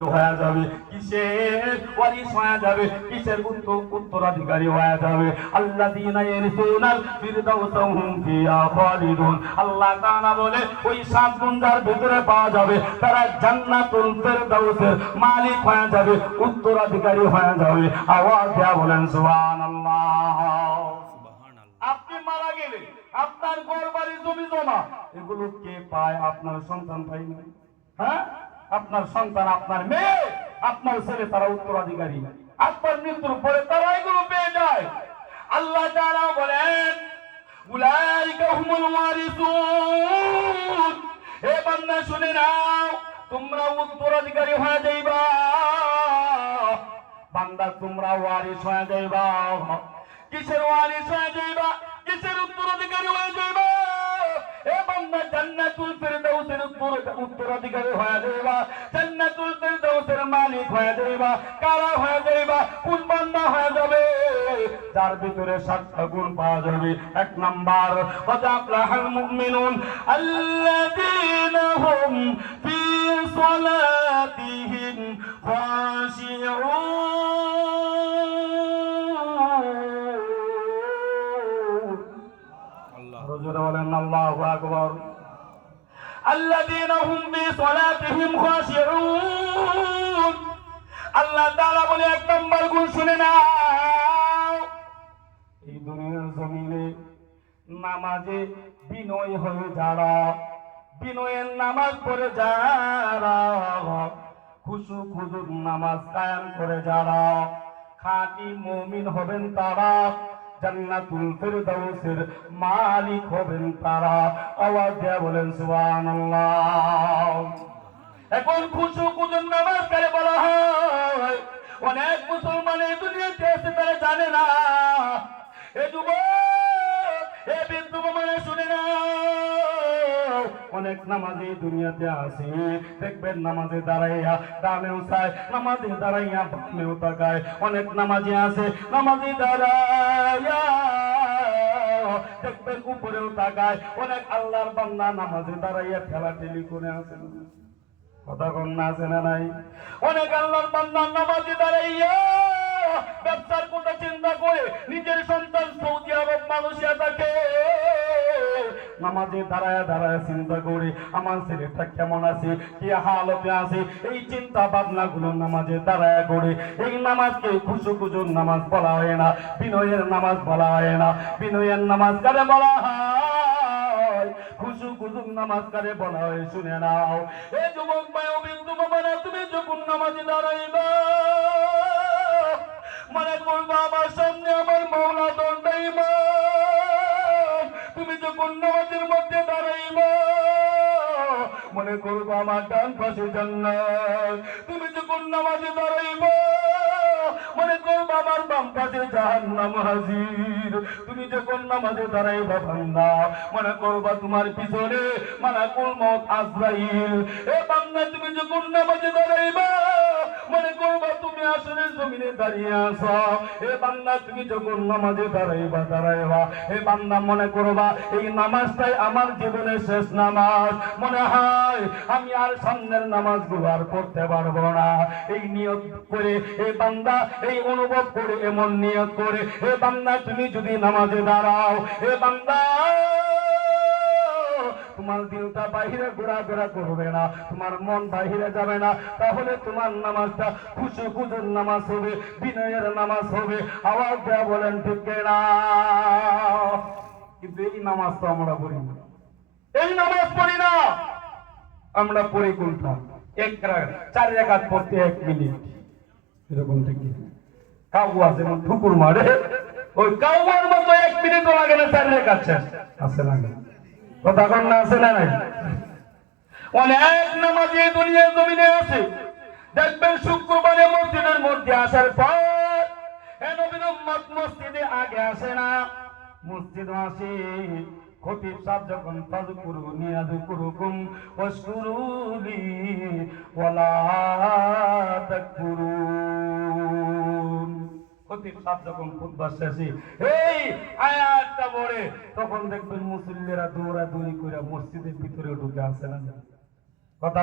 হয়ে যাবে, কিসের ওয়ারিস হয়ে যাবে, কিসের উত্তরাধিকারী হয়ে যাবে। আল্লাযীনা ইয়ারিসুনাল ফিরদাউসা হুম ফিহা খালিদুন। আল্লাহ তাআলা বলে ওই 7 গুণ যার ভিতরে পাওয়া যাবে তারা জান্নাতুল ফিরদাউসের মালিক হয়ে যাবে, উত্তরাধিকারী হয়ে যাবে। আওয়াজ দিয়া বলেন সুবহানাল্লাহ। আপনি মারা গেলে আপনার ঘর বাড়ি জমি জমা এগুলো কে পায়? আপনার সন্তান পায় না? হ্যাঁ, আপনার সন্তান, আপনার মেয়ে, আপনার ছেলে, তারা উত্তরাধিকারী। আপনার মৃত্যুর পরে তারা এগুলো পেয়ে যায়। আল্লাহ তাআলা বলেন উলাইকা হুমুল ওয়ারিসুন। হে বান্দা শুনে নাও, তোমরা উত্তরাধিকারী হয়ে যাইবা। বান্দা তোমরা ওয়ারিস হয়ে যাইবা। কিসের ওয়ারিস হয়ে যাইবা? কিসের উত্তরাধিকারী হয়ে যাইবা? এ বান্দা জান্নাতুল ফিরদাউসের উত্তরাধিকারী হয়ে যাইবা, জান্নাতুল ফিরদাউসের মালিক হয়ে যাইবা। কারা হয়ে যাইবা? কোন বান্দা হয়ে যাবে? যার ভিতরে 7টা গুণ পাওয়া যাবে। 1 নাম্বার ওয়াজাফলাহাল মুমিনুন আল্লাযীনা হুম ফি সালাতিহিম খাশিউন। হুজুর বলেন আল্লাহু আকবার। আল্লাযীনা হুম ফি সালাতিহিম খাশিউন। আল্লাহ তাআলা বলে 1 নাম্বার গুণ শুনে নাও, এই দুনিয়ার জমিনে নামাজে বিনয় হয়ে যারা, বিনয়ের নামাজ পড়ে যারা, খুশু খুজুর নামাজ কায়েম করে যারা, খাঁটি মুমিন হবেন তারা, জান্নাতুল ফিরদাউসের মালিক হবেন তারা। আওয়াজ দিয়ে বলেন সুবহানাল্লাহ। এখন খুশু খুজুর নামাজ কারে বলা হয়? অনেক মুসলমান এই দুনিয়াতে আছে তারা জানে না। এ যুবক, এ বৃদ্ধ মানে শুনে না, অনেক নামাজি দুনিয়াতে আছে, দেখবেন নামাজে দাঁড়াইয়া ডানেও চায়, নামাজে দাঁড়াইয়া বামেও তাকায়। অনেক নামাজি আছে নামাজি দাঁড়াইয়া দেখবেন উপরেও তাকায়। অনেক আল্লাহর বান্দা নামাজে দাঁড়াইয়া ঠেলাঠেলি করে আছে, কথা কন্যা আছে না নাই? অনেক আল্লাহর বান্দা নামাজে দাঁড়াইয়া ব্যবসার কথা চিন্তা করে নিজের সন্তান সৌদি আরব মালয়েশিয়া থাকে, নামাজে দাঁড়ায় দাঁড়ায় চিন্তা করে আমার ছেলেটা কেমন আছে, কি হালতে আছে, এই চিন্তা ভাবনা গুলো নামাজে দাঁড়ায় করে। এই নামাজকে খুশু খুজুর নামাজ বলা হয় না, বিনয়ের নামাজ বলা হয় না। বিনয়ের নামাজ কারে বলা হয়? খুশু খুজুর নামাজ কারে বলা হয় শুনে নাও। এই যুবক ভাই ও বিন্দু বাবারা, তুমি যখন নামাজে দাঁড়াইবা মনে করবা আমার সামনে আমার মাওলা দণ্ডাইবা। তুমি যখন নামাজের মধ্যে দাঁড়াইবা মনে করবা আমার ডান পাশে জান্নাত। তুমি যখন নামাজে দাঁড়াইবা মনে করবা আমার বাম পাশে জাহান্নাম হাজির। তুমি যখন নামাজে দাঁড়াইবা বান্দা মনে করবা তোমার পিছনে মালাকুল মউত আজরাইল। এ বান্দা তুমি যখন নামাজে দাঁড়াইবা মনে করবা তুমি আসরের জমিনে দাঁড়িয়ে আছো। এ বান্দা তুমি যখন নামাজে দাঁড়াইবা এ বান্দা মনে করবা এই নামাজটাই আমার জীবনের শেষ নামাজ। মনে হয় আমি আর সামনের নামাজগুলো আর পড়তে পারবো না। এই নিয়ত করে এ বান্দা, এই অনুভব করে, এমন নিয়ত করে এ বান্দা তুমি যদি নামাজে দাঁড়াও, এ বান্দা তোমার দিলটা বাহিরে ঘোরাফেরা করবে না, তোমার মন বাহিরে যাবে না। তাহলে তোমার নামাজটা খুশু খুজুর নামাজ হবে, বিনয়ের নামাজ হবে। আওয়াজ দেয়া বলেন ঠিক না? কিন্তু এই নামাজ তো আমরা পড়ি না, এই নামাজ পড়ি না। আমরা পড়ি কোনটা? 4 রাকাত পড়তে 1 মিনিট, এরকম থেকে কাউয়া যেমন ঠুকুর মারে, ওই কাউয়ার মতো 1 মিনিটও লাগে না 4 রাকাত শেষ। আছে না? কথা কন্যা আছে না নাই? অনেক নামাজি দুনিয়ার জমিনে আছে, দেখবেন শুক্রবারে মসজিদের মধ্যে আসার পর নবীর উম্মত মসজিদে আগে আসে না, মসজিদে আসে খতিব সাহেব যখন ফাযকুরুনি আযকুরুকুম ওয়াশকুরুলি ওয়ালা তাকফুরুন। খতিব সাহেব যখন খুতবা শেষে এই আয়াতটা পড়ে তখন দেখবেন মুসল্লিরা দৌড়াদৌড়ি করে মসজিদের ভিতরে ঢুকে আসে না? কথা